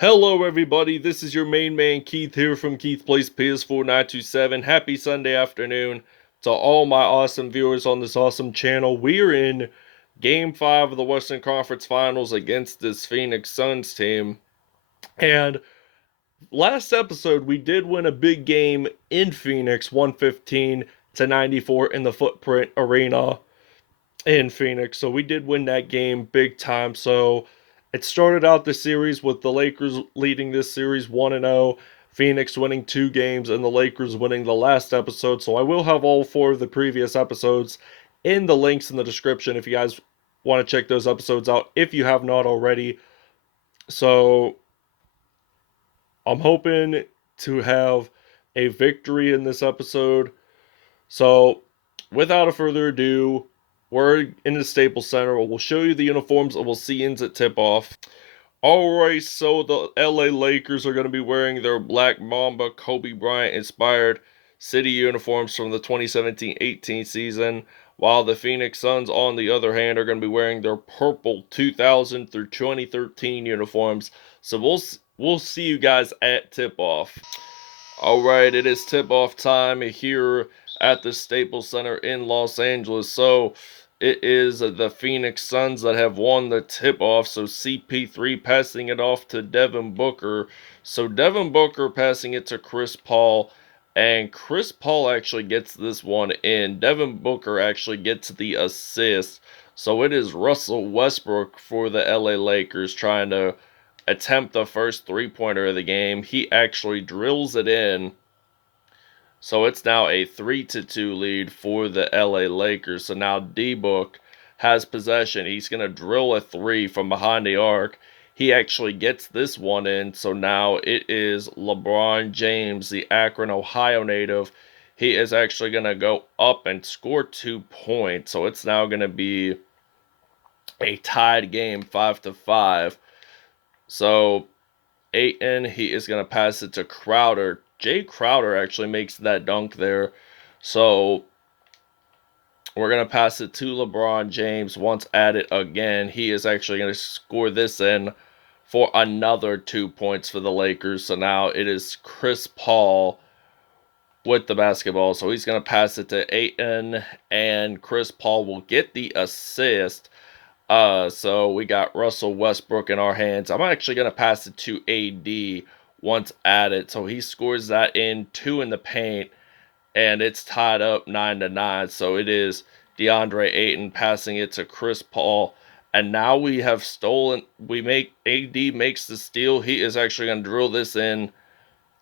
Hello everybody, this is your main man Keith here from Keith Plays PS4 927. Happy Sunday afternoon to all my awesome viewers on this awesome channel. We're in Game 5 of the Western Conference Finals against this Phoenix Suns team. And last episode we did win a big game in Phoenix, 115-94 in the Footprint Arena in Phoenix. So we did win that game big time. So it started out the series with the Lakers leading this series 1-0, Phoenix winning 2 games, and the Lakers winning the last episode. So I will have all 4 of the previous episodes in the links in the description if you guys want to check those episodes out if you have not already. So I'm hoping to have a victory in this episode. So without a further ado, we're in the Staples Center. We'll show you the uniforms and we'll see ins at tip-off. Alright, so the LA Lakers are going to be wearing their Black Mamba Kobe Bryant inspired city uniforms from the 2017-18 season, while the Phoenix Suns, on the other hand, are going to be wearing their purple 2000 through 2013 uniforms. So we'll see you guys at tip-off. Alright, it is tip-off time here at the Staples Center in Los Angeles. So it is the Phoenix Suns that have won the tip-off. So CP3 passing it off to Devin Booker. So Devin Booker passing it to Chris Paul. And Chris Paul actually gets this one in. Devin Booker actually gets the assist. So it is Russell Westbrook for the LA Lakers trying to attempt the first three-pointer of the game. He actually drills it in. So it's now a 3-2 lead for the LA Lakers. So now DBook has possession. He's going to drill a 3 from behind the arc. He actually gets this one in. So now it is LeBron James, the Akron, Ohio native. He is actually going to go up and score 2 points. So it's now going to be a tied game, 5-5. So Ayton, he is going to pass it to Crowder. Jay Crowder actually makes that dunk there. So we're going to pass it to LeBron James. Once at it again, he is actually going to score this in for another 2 points for the Lakers. So now it is Chris Paul with the basketball. So he's going to pass it to Ayton, and Chris Paul will get the assist. So we got Russell Westbrook in our hands. I'm actually going to pass it to AD once added. So he scores that in, 2 in the paint, and it's tied up 9-9. So it is DeAndre Ayton passing it to Chris Paul. And now we have stolen, AD makes the steal. He is actually going to drill this in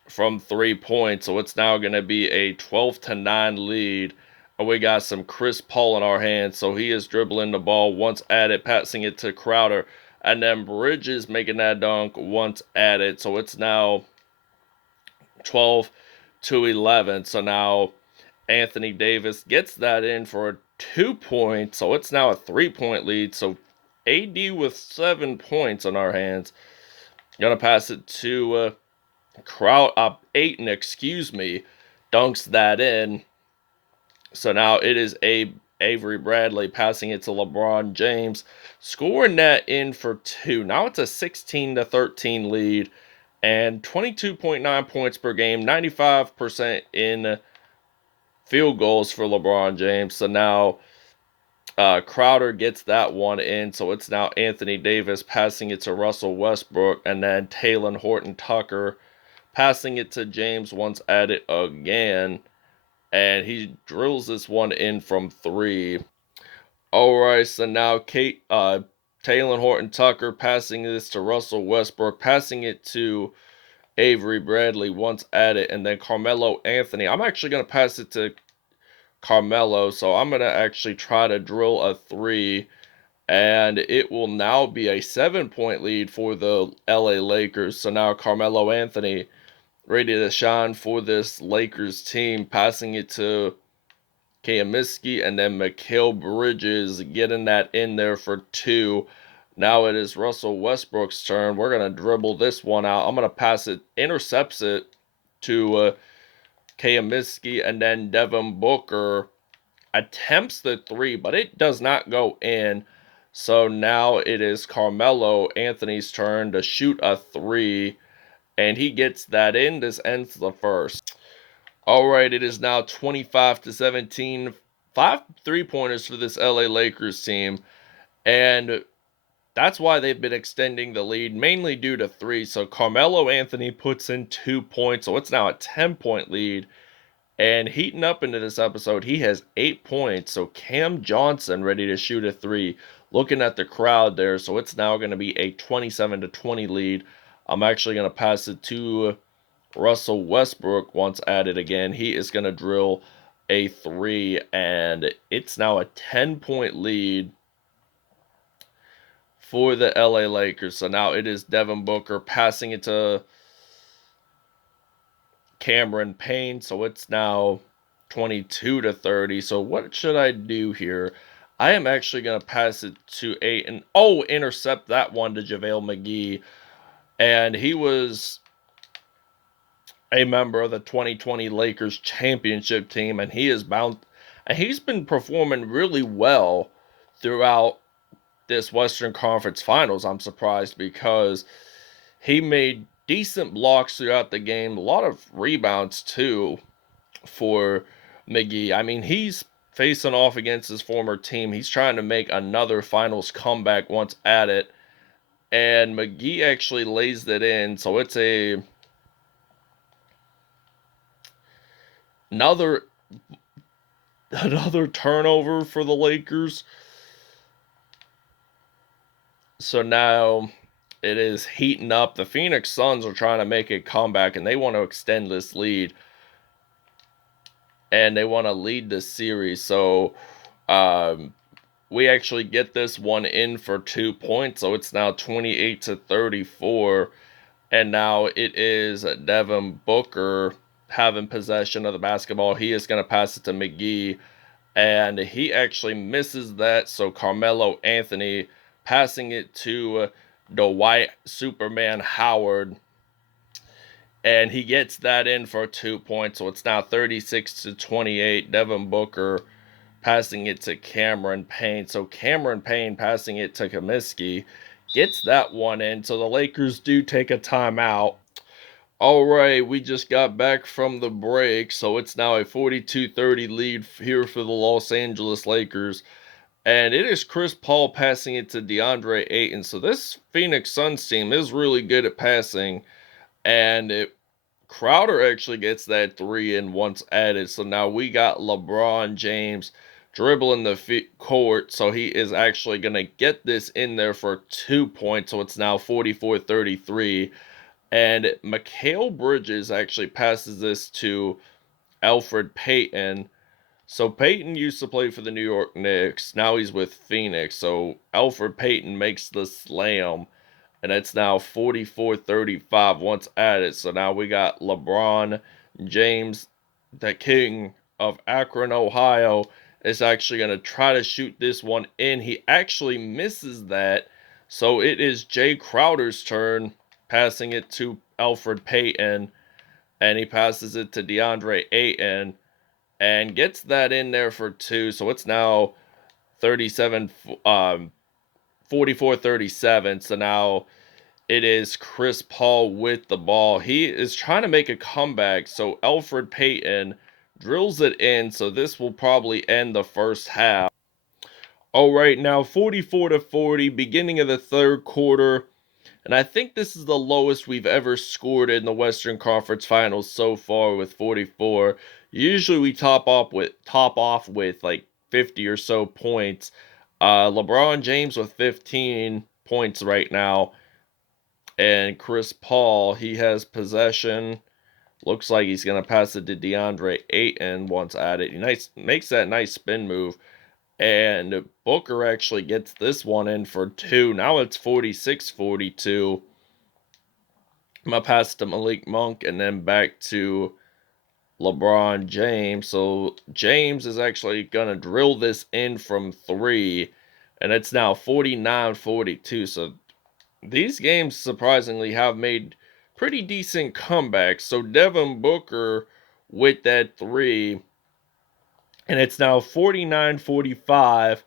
from 3 points. So it's now going to be a 12-9 lead. We got some Chris Paul in our hands, so he is dribbling the ball once at it, passing it to Crowder, and then Bridges making that dunk once at it. So it's now 12-11. So now Anthony Davis gets that in for a 2 point, so it's now a 3-point lead. So AD with 7 points on our hands. Gonna pass it to Ayton, dunks that in. So now it is Avery Bradley passing it to LeBron James, scoring that in for 2. Now it's a 16-13 lead and 22.9 points per game, 95% in field goals for LeBron James. So now Crowder gets that one in. So it's now Anthony Davis passing it to Russell Westbrook, and then Talen Horton-Tucker passing it to James once at it again. And he drills this one in from 3. Alright, so now Talen Horton-Tucker passing this to Russell Westbrook, passing it to Avery Bradley once at it, and then Carmelo Anthony. I'm actually going to pass it to Carmelo, so I'm going to actually try to drill a 3, and it will now be a 7-point lead for the LA Lakers. So now Carmelo Anthony ready to shine for this Lakers team, passing it to Kaminsky, and then Mikal Bridges getting that in there for 2. Now it is Russell Westbrook's turn. We're going to dribble this one out. I'm going to pass it, intercepts it to Kaminsky, and then Devin Booker attempts the 3, but it does not go in. So now it is Carmelo Anthony's turn to shoot a 3, and he gets that in. This ends the first. All right, it is now 25-17. 5 3-pointers for this LA Lakers team, and that's why they've been extending the lead, mainly due to 3. So Carmelo Anthony puts in 2 points, so it's now a 10-point lead. And heating up into this episode, he has 8 points. So Cam Johnson ready to shoot a 3. Looking at the crowd there, so it's now going to be a 27-20 lead. I'm actually going to pass it to Russell Westbrook once added again. He is going to drill a 3, and it's now a 10-point lead for the LA Lakers. So now it is Devin Booker passing it to Cameron Payne. So it's now 22-30. So what should I do here? I am actually going to pass it to and intercept that one to JaVale McGee. And he was a member of the 2020 Lakers championship team, and he's been performing really well throughout this Western Conference Finals. I'm surprised because he made decent blocks throughout the game, a lot of rebounds too for McGee. I mean, he's facing off against his former team. He's trying to make another finals comeback once at it, and McGee actually lays it in. So it's another turnover for the Lakers. So now it is heating up. The Phoenix Suns are trying to make a comeback, and they want to extend this lead. And they want to lead this series. So we actually get this one in for 2 points. So it's now 28-34. And now it is Devin Booker having possession of the basketball. He is going to pass it to McGee, and he actually misses that. So Carmelo Anthony passing it to Dwight Superman Howard, and he gets that in for 2 points. So it's now 36-28. Devin Booker passing it to Cameron Payne. So Cameron Payne passing it to Comiskey gets that one in. So the Lakers do take a timeout. All right, we just got back from the break, so it's now a 42-30 lead here for the Los Angeles Lakers. And it is Chris Paul passing it to DeAndre Ayton. So this Phoenix Suns team is really good at passing. And Crowder actually gets that 3 in once added. So now we got LeBron James dribbling the court. So he is actually going to get this in there for 2 points. So it's now 44-33. And Mikal Bridges actually passes this to Elfrid Payton. So Payton used to play for the New York Knicks. Now he's with Phoenix. So Elfrid Payton makes the slam. And it's now 44-35 once added. So now we got LeBron James, the king of Akron, Ohio, is actually going to try to shoot this one in. He actually misses that. So it is Jay Crowder's turn, passing it to Elfrid Payton. And he passes it to DeAndre Ayton and gets that in there for 2. So it's now 44-37. So now it is Chris Paul with the ball. He is trying to make a comeback. So Elfrid Payton drills it in. So this will probably end the first half. All right, now 44-40, beginning of the third quarter. And I think this is the lowest we've ever scored in the Western Conference Finals so far with 44. Usually we top off with like 50 or so points. LeBron James with 15 points right now. And Chris Paul, he has possession. Looks like he's going to pass it to DeAndre Ayton once added. He makes that nice spin move. And Booker actually gets this one in for 2. Now it's 46-42. I'm going to pass it to Malik Monk and then back to LeBron James. So James is actually going to drill this in from 3. And it's now 49-42. So these games surprisingly have made pretty decent comebacks. So Devin Booker with that 3. And it's now 49-45.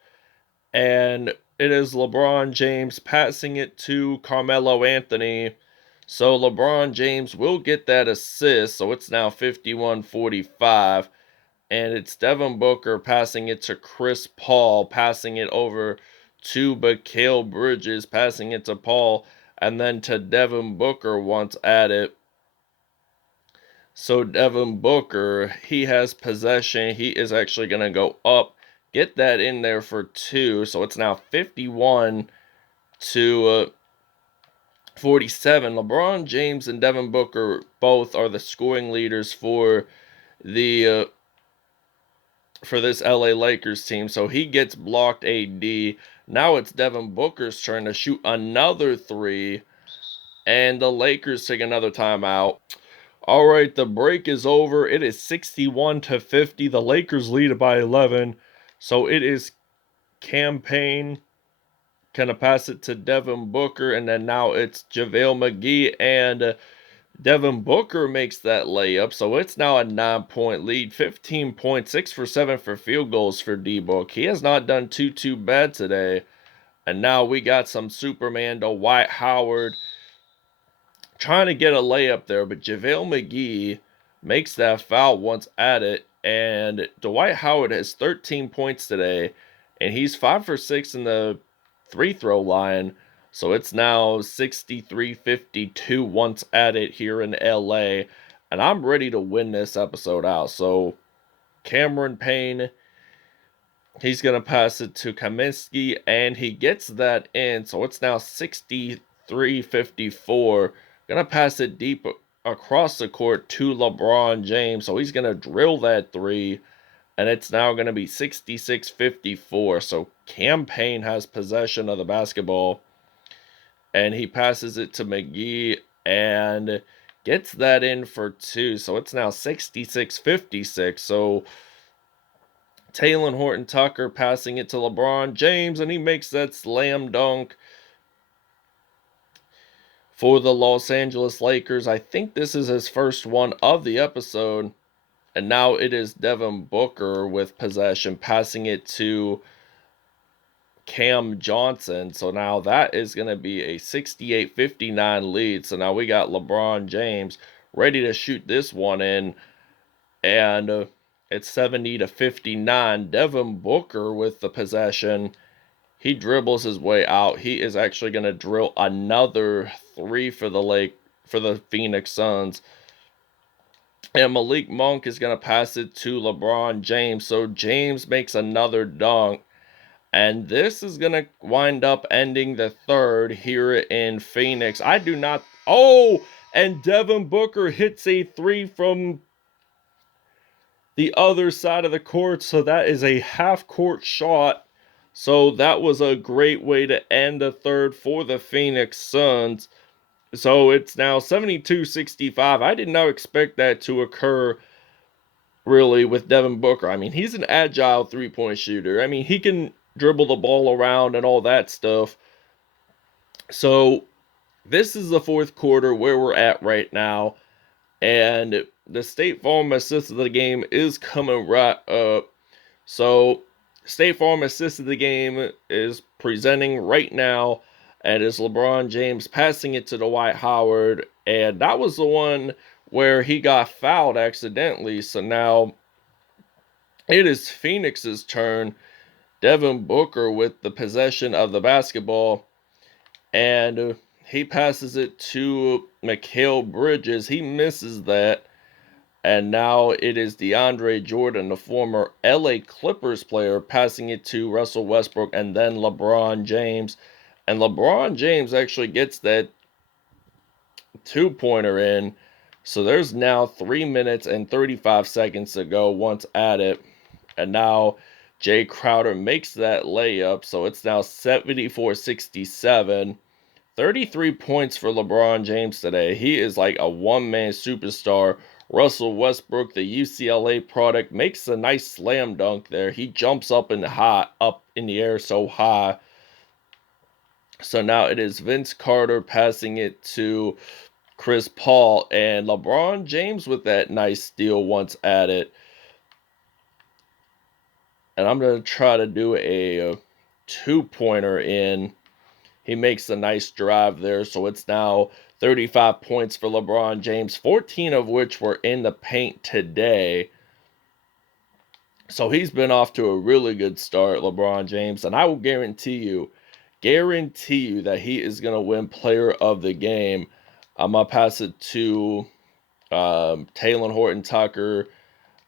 And it is LeBron James passing it to Carmelo Anthony. So LeBron James will get that assist. So it's now 51-45. And it's Devin Booker passing it to Chris Paul, passing it over to Mikal Bridges, passing it to Paul, and then to Devin Booker once at it. So Devin Booker, he has possession. He is actually going to go up, get that in there for 2. So it's now 51 to 47. LeBron James and Devin Booker both are the scoring leaders for the for this LA Lakers team. So he gets blocked AD. Now it's Devin Booker's turn to shoot another 3, and the Lakers take another timeout. All right, the break is over. It is 61-50. The Lakers lead it by 11. So it is Cam Payne gonna pass it to Devin Booker, and then now it's JaVale McGee, and Devin Booker makes that layup. So it's now a 9-point lead. 15 points, 6 for 7 for field goals for DBook. He has not done too bad today. And now we got some Superman Dwight Howard trying to get a layup there, but JaVale McGee makes that foul once at it, and Dwight Howard has 13 points today, and he's 5 for 6 in the free throw line. So it's now 63-52 once at it here in LA, and I'm ready to win this episode out. So Cameron Payne, he's going to pass it to Kaminsky, and he gets that in. So it's now 63-54. Going to pass it deep across the court to LeBron James. So he's going to drill that 3. And it's now going to be 66-54. So Cam Payne has possession of the basketball. And he passes it to McGee and gets that in for 2. So it's now 66-56. So Talen Horton-Tucker passing it to LeBron James, and he makes that slam dunk for the Los Angeles Lakers. I think this is his first one of the episode. And now it is Devin Booker with possession, passing it to Cam Johnson. So now that is going to be a 68-59 lead. So now we got LeBron James ready to shoot this one in. And it's 70-59. Devin Booker with the possession. He dribbles his way out. He is actually going to drill another 3 for the Phoenix Suns. And Malik Monk is going to pass it to LeBron James. So James makes another dunk. And this is going to wind up ending the third here in Phoenix. I do not... Oh! And Devin Booker hits a 3 from the other side of the court. So that is a half-court shot. So that was a great way to end the third for the Phoenix Suns. So it's now 72-65. I did not expect that to occur, really, with Devin Booker. I mean, he's an agile three-point shooter. I mean, he can dribble the ball around and all that stuff. So this is the fourth quarter where we're at right now. And the State Farm assist of the game is coming right up. So State Farm assist of the game is presenting right now. And it's LeBron James passing it to Dwight Howard. And that was the one where he got fouled accidentally. So now it is Phoenix's turn. Devin Booker with the possession of the basketball. And he passes it to Mikal Bridges. He misses that. And now it is DeAndre Jordan, the former LA Clippers player, passing it to Russell Westbrook and then LeBron James. And LeBron James actually gets that 2-pointer in. So there's now 3 minutes and 35 seconds to go once at it. And now Jay Crowder makes that layup. So it's now 74-67. 33 points for LeBron James today. He is like a one-man superstar. Russell Westbrook, the UCLA product, makes a nice slam dunk there. He jumps up in the air so high. So now it is Vince Carter passing it to Chris Paul, and LeBron James with that nice steal once at it. And I'm going to try to do a two-pointer in. He makes a nice drive there, so it's now 35 points for LeBron James, 14 of which were in the paint today. So he's been off to a really good start, LeBron James, and I will guarantee you that he is going to win player of the game. I'm going to pass it to Talen Horton-Tucker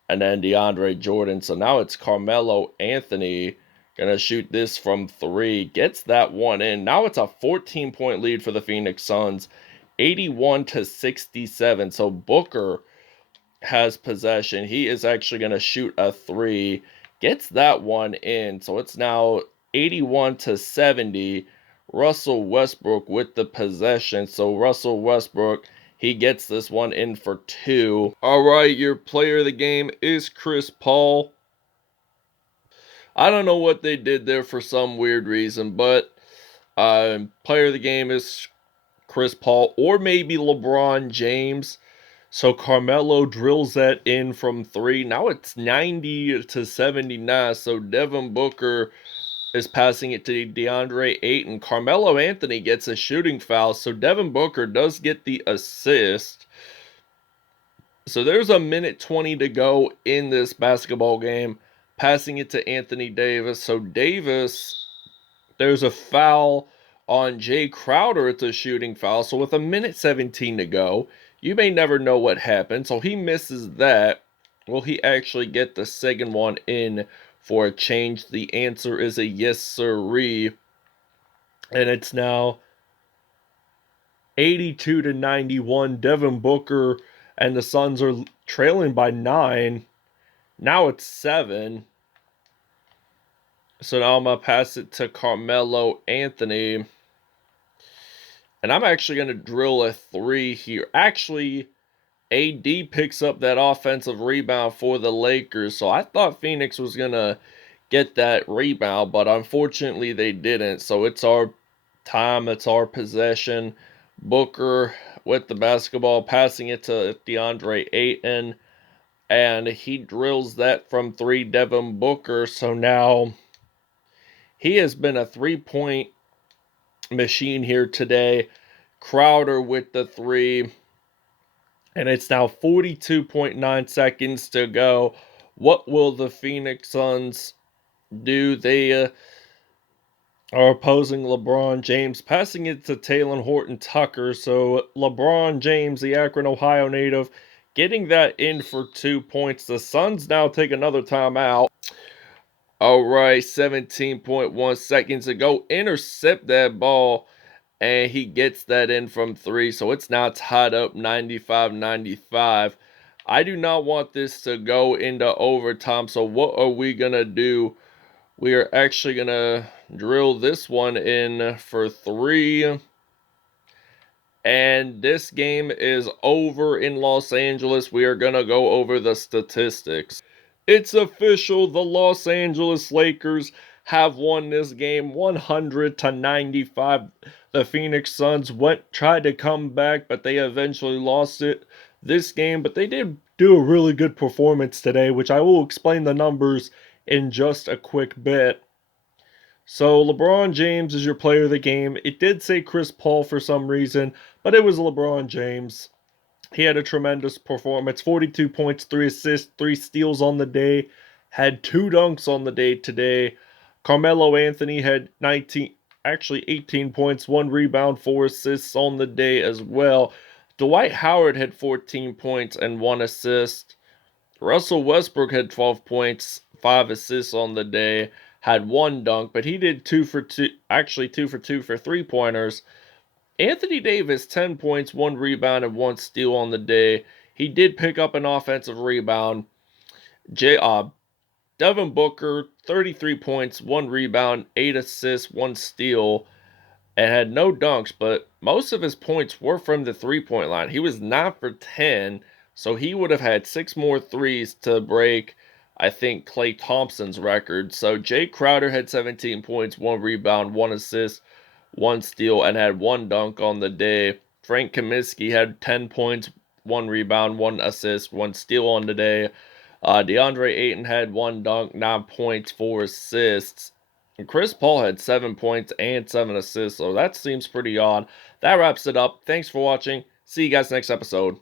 and then DeAndre Jordan. So now it's Carmelo Anthony going to shoot this from three. Gets that one in. Now it's a 14-point lead for the Phoenix Suns, 81-67. So Booker has possession. He is actually going to shoot a three. Gets that one in. So it's now 81-70. Russell Westbrook with the possession. So Russell Westbrook, he gets this one in for two. All right, your player of the game is Chris Paul. I don't know what they did there for some weird reason, but player of the game is Chris Paul or maybe LeBron James. So Carmelo drills that in from three. Now it's 90-79. So Devin Booker is passing it to DeAndre Ayton. Carmelo Anthony gets a shooting foul. So Devin Booker does get the assist. So there's a minute 20 to go in this basketball game. Passing it to Anthony Davis. So Davis, there's a foul on Jay Crowder. It's a shooting foul. So with a minute 17 to go, you may never know what happened. So he misses that. Will he actually get the second one in for a change? The answer is a yes, sirree. And it's now 82-91. Devin Booker and the Suns are trailing by 9. Now it's 7. So now I'm going to pass it to Carmelo Anthony. And I'm actually going to drill a three here. Actually, AD picks up that offensive rebound for the Lakers. So I thought Phoenix was going to get that rebound, but unfortunately they didn't. So it's our time. It's our possession. Booker with the basketball, passing it to DeAndre Ayton. And he drills that from three, Devin Booker. So now he has been a three-point machine here today. Crowder with the three. And it's now 42.9 seconds to go. What will the Phoenix Suns do? They are opposing LeBron James, passing it to Talen Horton-Tucker. So LeBron James, the Akron, Ohio native, getting that in for 2 points. The Suns now take another timeout. All right, 17.1 seconds to go. Intercept that ball, and he gets that in from three. So it's now tied up 95-95. I do not want this to go into overtime. So what are we going to do? We are actually going to drill this one in for three. And this game is over in Los Angeles. We are going to go over the statistics. It's official. The Los Angeles Lakers have won this game 100-95. The Phoenix Suns tried to come back, but they eventually lost this game. But they did do a really good performance today, which I will explain the numbers in just a quick bit. So LeBron James is your player of the game. It did say Chris Paul for some reason, but it was LeBron James. He had a tremendous performance. 42 points, 3 assists, 3 steals on the day. Had 2 dunks on the day today. Carmelo Anthony had 18 points, 1 rebound, 4 assists on the day as well. Dwight Howard had 14 points and 1 assist. Russell Westbrook had 12 points, 5 assists on the day. Had 1 dunk, but he did 2 for 2 for 3-pointers. Anthony Davis, 10 points, 1 rebound, and 1 steal on the day. He did pick up an offensive rebound. Devin Booker, 33 points, 1 rebound, 8 assists, 1 steal, and had no dunks, but most of his points were from the three-point line. He was 9 for 10, so he would have had 6 more threes to break, I think, Klay Thompson's record. So Jay Crowder had 17 points, 1 rebound, 1 assist, 1 steal, and had 1 dunk on the day. Frank Kaminsky had 10 points, 1 rebound, 1 assist, 1 steal on the day. DeAndre Ayton had 1 dunk, 9 points, 4 assists. And Chris Paul had 7 points and 7 assists, so that seems pretty odd. That wraps it up. Thanks for watching. See you guys next episode.